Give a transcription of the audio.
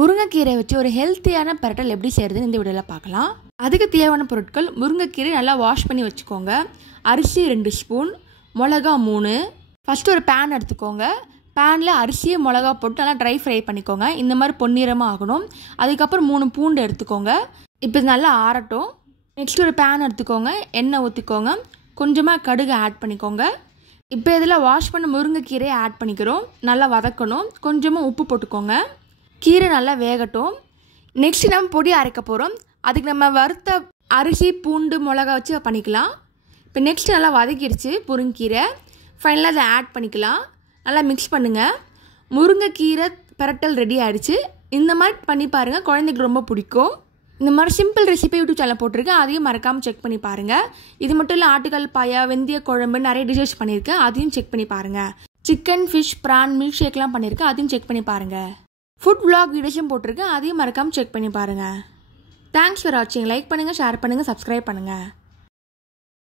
முருங்கைக்கீரை வச்சு ஒரு ஹெல்த்தியான பிரட்டல் எப்படி செய்கிறதுன்னு இந்த வீடியோவில் பார்க்கலாம். அதுக்கு தேவையான பொருட்கள்: முருங்கைக்கீரை நல்லா வாஷ் பண்ணி வச்சுக்கோங்க, அரிசி 2 ஸ்பூன், மிளகா 3. ஃபஸ்ட்டு ஒரு பேன் எடுத்துக்கோங்க. பேனில் அரிசியை மிளகா போட்டு நல்லா ட்ரை ஃப்ரை பண்ணிக்கோங்க. இந்த மாதிரி பொன்னிறமாக ஆகணும். அதுக்கப்புறம் 3 பூண்டு எடுத்துக்கோங்க. இப்போ இது நல்லா ஆறட்டும். நெக்ஸ்ட் ஒரு பேன் எடுத்துக்கோங்க, எண்ணெய் ஊற்றிக்கோங்க, கொஞ்சமாக கடுகு ஆட் பண்ணிக்கோங்க. இப்போ இதில் வாஷ் பண்ண முருங்கைக்கீரையை ஆட் பண்ணிக்கிறோம். நல்லா வதக்கணும். கொஞ்சமாக உப்பு போட்டுக்கோங்க. கீரை நல்லா வேகட்டும். நெக்ஸ்ட் நம்ம பொடி அரைக்க போகிறோம். அதுக்கு நம்ம வறுத்த அரிசி பூண்டு மிளகா வச்சு பண்ணிக்கலாம். இப்போ நெக்ஸ்ட் நல்லா வதக்கிடுச்சு முருங்கைக்கீரை. ஃபைனலாக அதை ஆட் பண்ணிக்கலாம். நல்லா மிக்ஸ் பண்ணுங்கள். முருங்கைக்கீரை பிரட்டல் ரெடி ஆகிடுச்சு. இந்த மாதிரி பண்ணி பாருங்கள், குழந்தைக்கு ரொம்ப பிடிக்கும். இந்த மாதிரி சிம்பிள் ரெசிபி யூடியூப் சேனல் போட்டிருக்கேன், அதையும் மறக்காமல் செக் பண்ணி பாருங்கள். இது மட்டும் இல்லை, ஆட்டுக்கால் பாயா, வெந்தய குழம்பு, நிறைய டிஷ்ஷஸ் பண்ணியிருக்கேன், அதையும் செக் பண்ணி பாருங்கள். சிக்கன், ஃபிஷ், ப்ரான், மில்க் ஷேக்லாம் பண்ணியிருக்கேன், அதையும் செக் பண்ணி பாருங்கள். ஃபுட் vlog வீடியோஸும் போட்டிருக்கேன், அதையும் மறக்காமல் செக் பண்ணி பாருங்கள். தேங்க்ஸ் ஃபார் வாட்சிங். லைக் பண்ணுங்கள், ஷேர் பண்ணுங்கள், சப்ஸ்கிரைப் பண்ணுங்கள்.